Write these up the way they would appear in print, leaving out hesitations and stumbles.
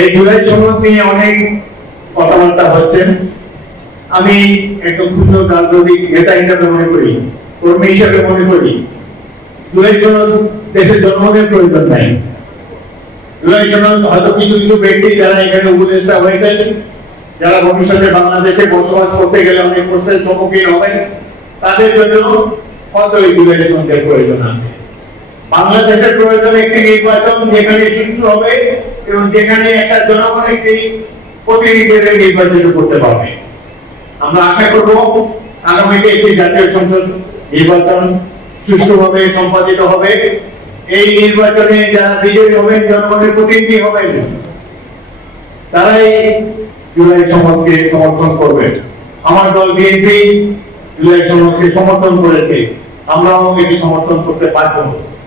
এই জুলাই সনদ নিয়ে অনেক কথাবার্তা হচ্ছেন। আমি একজন ক্ষুদ্র রাজনৈতিক নেতা হিসাবে মনে করি, কর্মী হিসাবে মনে করি, জুলাই সনদ দেশের জনগণের প্রয়োজন নাই। জুলাই সনদ হয়তো কিছু কিছু ব্যক্তি যারা এখানে উপদেষ্টা হয়েছেন, যারা ভবিষ্যতে বাংলাদেশে বসবাস করতে গেলে অনেক প্রশ্নের সম্মুখীন হবেন, তাদের জন্য হয়তো এই জুলাই সনদের প্রয়োজন আছে। বাংলাদেশের প্রয়োজন একটি নির্বাচন যেখানে সুষ্ঠু হবে এবং যেখানে একটা জনগণ একটি প্রতিনিধিদের নির্বাচিত করতে পারবে। আমরা আশা করব আগামীতে একটি জাতীয় সংসদ নির্বাচন সুষ্ঠুভাবে সম্পাদিত হবে। এই নির্বাচনে যারা বিজয়ী হবেন, জনগণের প্রতিনিধি হবেন, তারাই জুলাই সনদকে সমর্থন করবেন। আমার দল বিএনপি জুলাই সনদকে সমর্থন করেছে, আমরাও এটি সমর্থন করতে পারব।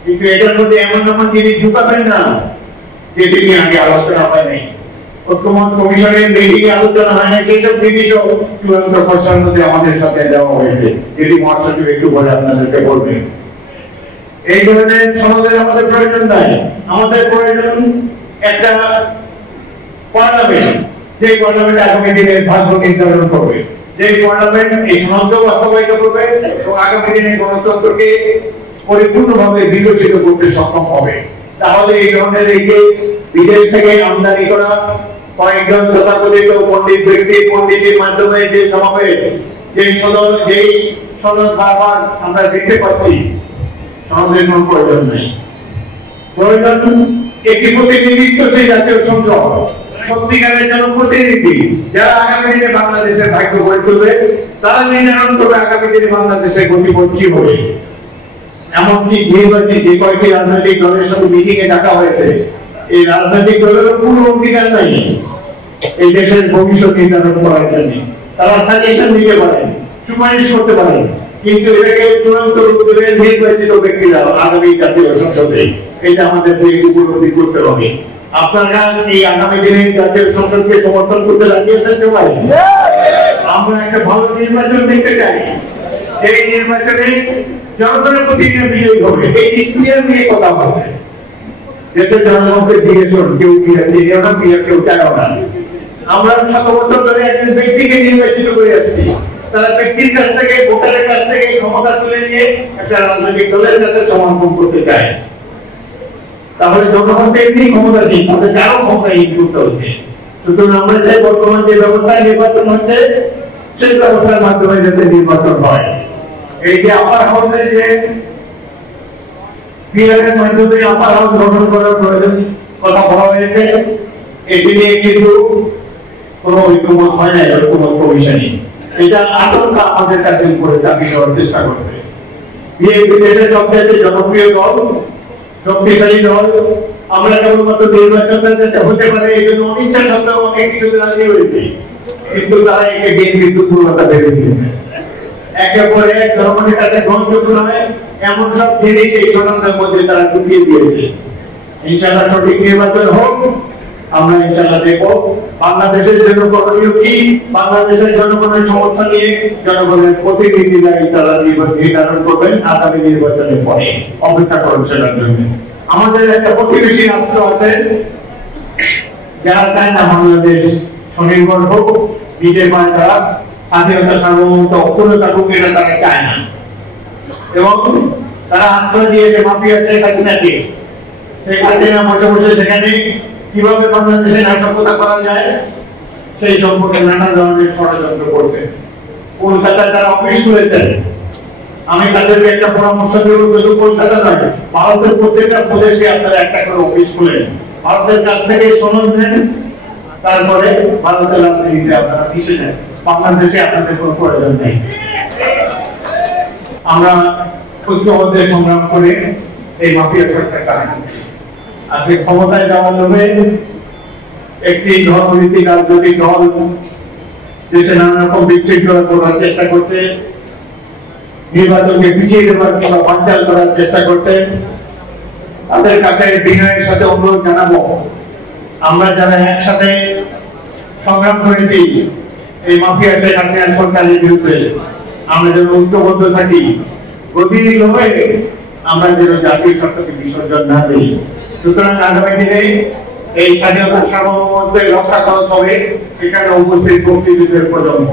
কিন্তু এটার মধ্যে এমন এমন জিনিস ঢুকাবেন না যেটি নিয়ে আগে আলোচনা হয় নাই, ঐক্যমত্য কমিশনের মিটিং আলোচনা হয় নাই, সেইসব জিনিসও চূড়ান্ত খসড়ার মধ্যে আমাদের সাথে দেওয়া হয়েছে, যেটি মহাসচিব একটু পরে আপনাদেরকে বলবেন। এই ধরনের সনদের আমাদের প্রয়োজন নাই। আমাদের প্রয়োজন একটা পার্লামেন্ট, যে পার্লামেন্ট আগামী দিনের ভাগ্য নির্ধারণ করবে, যে পার্লামেন্ট এই সনদ বাস্তবায়িত করবে এবং আগামী দিনে গণতন্ত্রকে পরিপূর্ণভাবে বিকশিত করতে সক্ষম হবে। তাহলে এই ধরনের এই যে বিদেশ থেকে আমদানি করা কয়েকজন তথাকথিত পণ্ডিত ব্যক্তি পণ্ডিতের মাধ্যমে যে সমাবেশ, যেই সনদ বারবার আমরা দেখতে পাচ্ছি, সনদের কোনো প্রয়োজন নেই। প্রয়োজন একটি প্রতিনিধিত্ব, সেই জাতীয় সংসদ, সত্যিকারের জনপ্রতিনিধি যারা আগামী দিনে বাংলাদেশের ভাগ্য গড়ে তুলবে, তারা নির্ধারণ করবে আগামী দিনে বাংলাদেশের গতিপথ কি হবে। এমনকি নির্বাচিত যে কয়েকটি রাজনৈতিক দলের সাথে মিটিং এ ডাকা হয়েছে, এই রাজনৈতিক দলের কোনো অধিকার নাই এই দেশের ভবিষ্যৎ নির্ধারণ করার জন্য। তারা সাজেশন দিতে পারেন, সুপারিশ করতে পারেন, কিন্তু এটাকে চূড়ান্ত রূপ দেবেন নির্বাচিত ব্যক্তিরা আগামী জাতীয় সংসদে। এটা আমাদের উপলব্ধি করতে হবে। আপনারা এই আগামী দিনে জাতীয় সংসদকে সমর্থন করতে লাগিয়েছেন সবাই। আমরা একটা ভালো নির্বাচন দেখতে চাই, এই নির্বাচনে জনগণের প্রতিনিধি বিজয়ী হবে। এই ইতিহাস নিয়ে কথা বলছে, দেশের জনগণকে জিজ্ঞেস করুন, কেউ চিনেও না, কেউ চায়ও না। আমরা 7 বছর ধরে একজন ব্যক্তিকে নির্বাচিত করে আসছি, তারা ব্যক্তির কাছ থেকে, ভোটারের কাছ থেকে ক্ষমতা তুলে নিয়ে একটা রাজনৈতিক দলের কাছে সমর্পণ করতে চায়। তাহলে জনগণকে এমনি ক্ষমতা দিই, তাদের কারো ক্ষমতা ইন করতে হচ্ছে। সুতরাং আমরা চাই বর্তমান যে ব্যবস্থায় নির্বাচন হচ্ছে, সেই ব্যবস্থার মাধ্যমে যাতে নির্বাচন হয়। এই যে আপার হাউসে যে পিআরের মাধ্যমে আপার হাউস গঠন করার প্রয়োজন কথা বলা হয়েছে, এটি নিয়ে কিন্তু কোনো ঐক্যমত হয় না, ঐক্যমত কমিশনে। এটা আতঙ্ক আমাদের কাছে উপরে চাপি দেওয়ার চেষ্টা করছে। বিএনপি দেশের সবচেয়ে জনপ্রিয় দল, শক্তিশালী দল। আমরা কেবলমাত্র নির্বাচনটা হতে পারে এই জন্য অনিচ্ছা সত্ত্বেও অনেক কিছুতে রাজি হয়েছি, কিন্তু তারা একে বিএনপির দুর্বলতা ভেবে দিয়েছে। একে পরে জনগণের কাছে গ্রহণযোগ্য নয় এমন সব জিনিস এই সনদের মধ্যে তারা ঢুকিয়ে দিয়েছে। ইনশাআল্লাহ সঠিক নির্বাচন হোক, আমরা ইনশাআল্লাহ দেখব বাংলাদেশের জন্য করণীয় কি, বাংলাদেশের জনগণের সমর্থন নিয়ে জনগণের প্রতিনিধিরা তারা নির্ধারণ করবেন আগামী নির্বাচনের পরে। অপেক্ষা করুন সেটার জন্য। আমাদের একটা প্রতিবেশী রাষ্ট্র আছে যারা চায় না বাংলাদেশ স্বনির্ভর হোক, নিজের পায়ে তারা স্বাধীনতা সার্বভৌমত্ব অক্ষুণ্ণ থাকুক, এটা তারা চায় না। এবং তারা আশ্রয় দিয়েছে মাফিয়া শেখ হাসিনাকে। শেখ হাসিনা বসে বসে সেখানে কিভাবে বাংলাদেশে নাশকতা করা যায় সেই সম্পর্কে নানা ধরনের ষড়যন্ত্র করছে। কলকাতায় তারা অফিস খুলেছেন। আমি তাদেরকে একটা পরামর্শ দেব, শুধু কলকাতা নয়, ভারতের প্রত্যেকটা প্রদেশে আপনারা একটা করে অফিস খুলেন, ভারতের কাছ থেকে সনদ নেন, তারপরে ভারতের রাজনীতিতে আপনারা মিশে যান। বাংলাদেশে আপনাদের কোনো প্রয়োজন নেই। আমরা ঐক্যবদ্ধ সংগ্রাম করে এই মাফিয়া সরকার কারণ আজকে ক্ষমতায় যাওয়ার লোভে একটি ধর্মভিত্তিক রাজনৈতিক দল দেশে নানা রকম বিশৃঙ্খলা করার চেষ্টা করছে, নির্বাচনকে পিছিয়ে দেওয়ার কিংবা বানচাল করার চেষ্টা করছে। তাদের কাছে বিনয়ের সাথে অনুরোধ জানাবো, আমরা যারা একসাথে সংগ্রাম করেছি এই মাফিয়া শেখ হাসিনা সরকারের বিরুদ্ধে, আমরা যেন ঐক্যবদ্ধ থাকি, গতির লোভে আমরা যেন জাতীয় সত্তাকে বিসর্জন না দিই। সুতরাং আগামী দিনে এই স্বাধীনতার সার্বভৌমত্বের রক্ষা খরচ হবে এখানে উপস্থিত মুক্তিযুদ্ধের প্রজন্ম।